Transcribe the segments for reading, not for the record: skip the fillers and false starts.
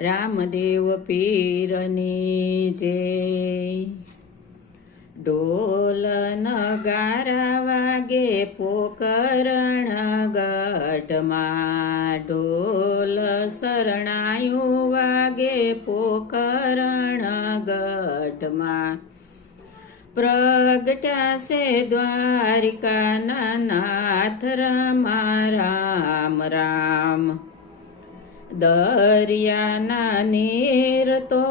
રામદેવ પીરની જય। ઢોલ નગારા વાગે પોકરણ ગઢમાં, ઢોલ શરણાયું વાગે પોકરણ ગઢમાં। પ્રગટ્યા છે દ્વારિકાના નાથ રામા રામ રામ। દરિયાના નીર તો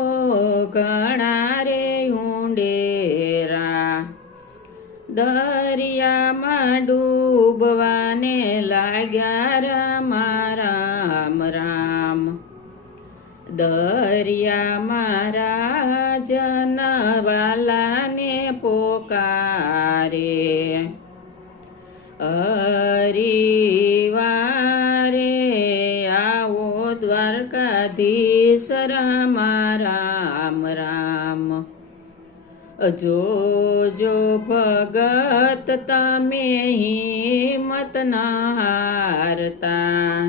ઘણા રે ઊંડેરા, દરિયામાં ડૂબવાને લાગ્યા રામા રામ રામ। દરિયામાં રાજન વાલાને પોકારે, હરિવારે આવો દ્વારકાધીશ રામા રામ રામ। જોજો ભગત તમે હિંમત ન હારતા,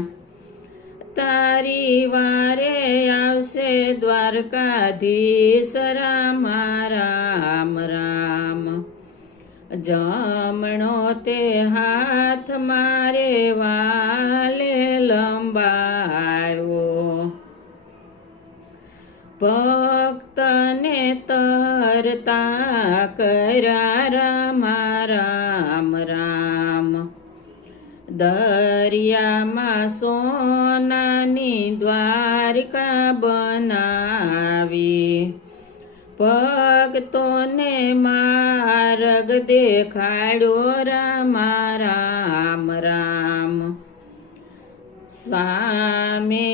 તારી વારે આવશે દ્વારકાધીશ રામા રામ રામ। જમણો તે હાથ મારે વાલે લંબાયો, ભક્તને તરતા કર્યા રામા રામ રામ। દરિયામાં સોનાની દ્વારિકા બનાવી, ભક્તોને માર્ગ દેખાડ્યો રામા રામ રામ। સ્વામે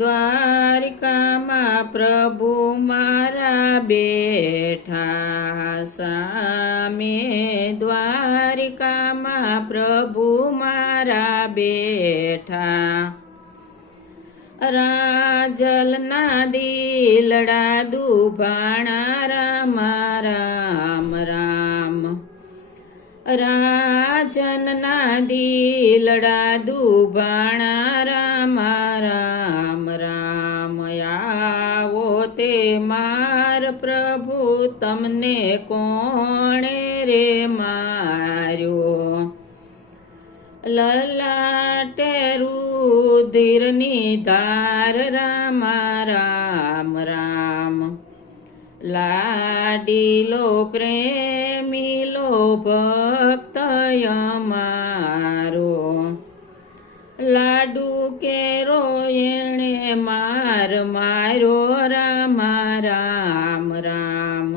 દ્વારિકામાં પ્રભુ મારા બેઠા, સામે દ્વારિકામાં પ્રભુ મારા બેઠા। રાજલના દિલડા દુભાણા રામા રામ રામ। રાજનના દિલડા દુભાણા રામા રામ રામ। આવો તે માર પ્રભુ તમને કોણે રે માર્યો, લલાટે રુધિરની ધાર રામા રામ રામ। લાડીલો પ્રેમીલો ભક્ત અમારો, લાડુ કેરો એણે માર માર્યો રામા રામ રામ।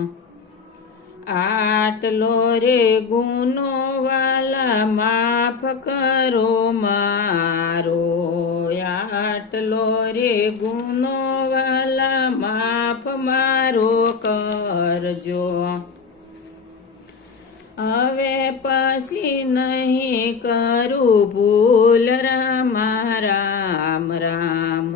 આટલો રે ગુનો વાલા માફ કરો મારો, આટલો રે ગુનો વાલા માફ મારો કરજો। હવે પછી નહીં કરું ભૂલ રામા રામ રામ।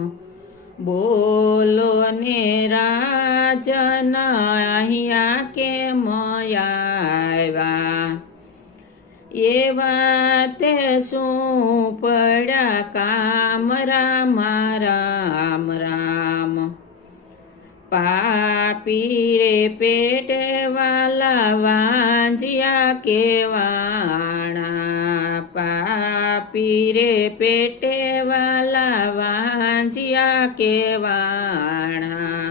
બોલો ને રાજન અહીંયા કેમ આવ્યા, એવા તે શું પડ્યા કામ રામા રામ રામ। પાપી રે પેટે વાલા વાંજ્યા કેવાણા, પાપી રે પેટે વાલા વાંજ્યા કેવાણા।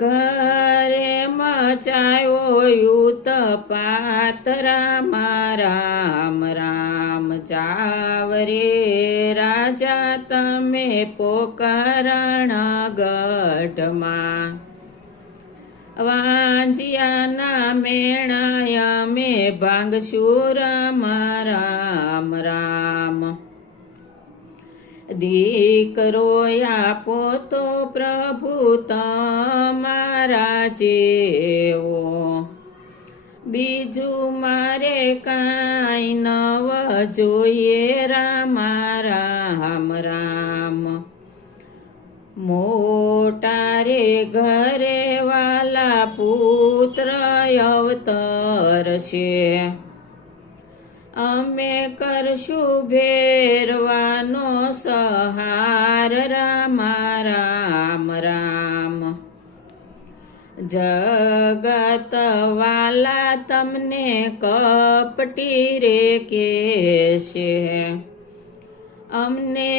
ઘરે મચાયો યુતપાત રામા રામ રામ। જાવરે રાજા તમે પોકરણ ગઢમાં, વાંજિયાના મેણાય અમે ભાંગશું રામા રામ રામ। દીકરો આપો તો પ્રભુ તમારા જેવો, બીજું મારે કાંઈ નવ જોઈએ રામા રામ રામ। મોટા રે ઘરે વાલા પુત્ર અવતરશે, અમે કરશું ભેરવાનો સહાર રામા રામ રામ. જગત વાલા તમને કપટી રે કેશે, અમને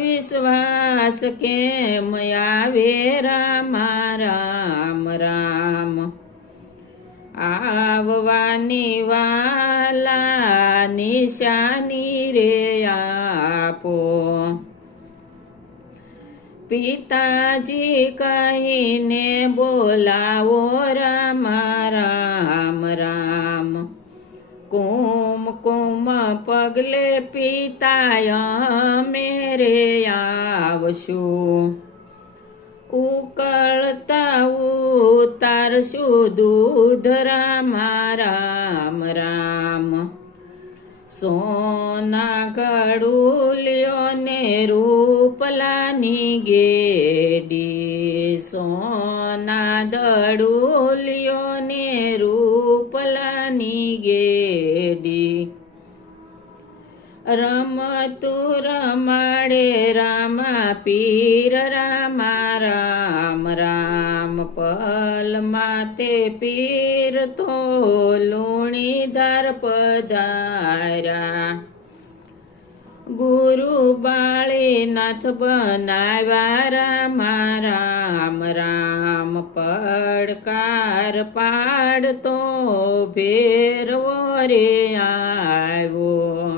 વિશ્વાસ કેમ આવે રામા રામ રામ. આવવાની વાલા નિશાની રે આપો, પિતાજી કહીને બોલાવો રામા રામ રામ. કુમકુમ પગલે પિતાય અમે રે આવશું, ઉકળતા ઉતારશું દૂધ રામા રામ રામ. સોના ઘડુલ્યો ને રૂપલાની ગેડી, સોના દડુલ્યો ને રૂપલાની ગેડી. રમતું રમાડે રામા પીર રામા રામ રામ. પલમાં તે પીર તો લુણીધાર પધાર્યા, ગુરુ બાળીનાથ બનાવ્યા રામા રામ રામ. પડકાર પાડતો ભેરવો રે આવ્યો,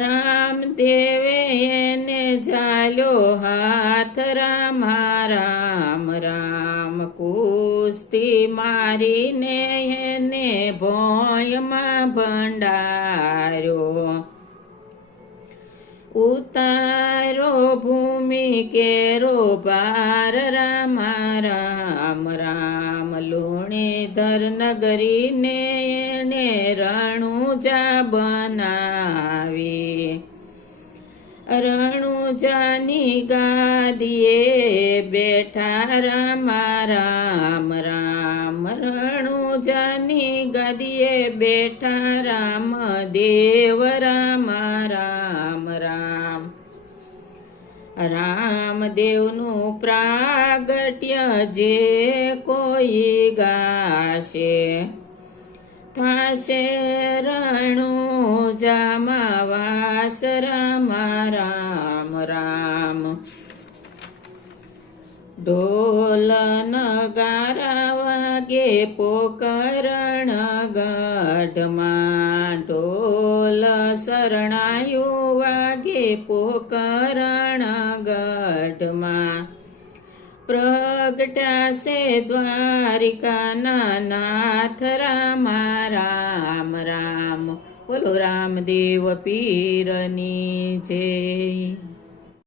રામદેવે એને ઝાલ્યો હાથ રામા રામ રામ. કુસ્તી મારીને એને ભોંયમાં ભંડાર્યો, ઉતારો ભૂમિ કેરો ભાર રામા રામ રામ. લુણીધર નગરીને એને રણુજા બનાવી, રણુજાની ગાદીએ બેઠા રામા રામ રામ. રણુજાની ગાદીએ બેઠા રામદેવ રામા રામ રામ. રામદેવનું પ્રાગટ્ય જે કોઈ ગાશે, થાશે રણુજામાં વાસ રામા રામ રામ. ઢોલ નગારા વાગે પોકરણ ગઢમાં, ઢોલ શરણાયું વાગે પોકરણ ગઢમાં. પ્રગટાશે દ્વારિકાના નાથ રામા રામ રામ. બોલો રામદેવ પીરની જય.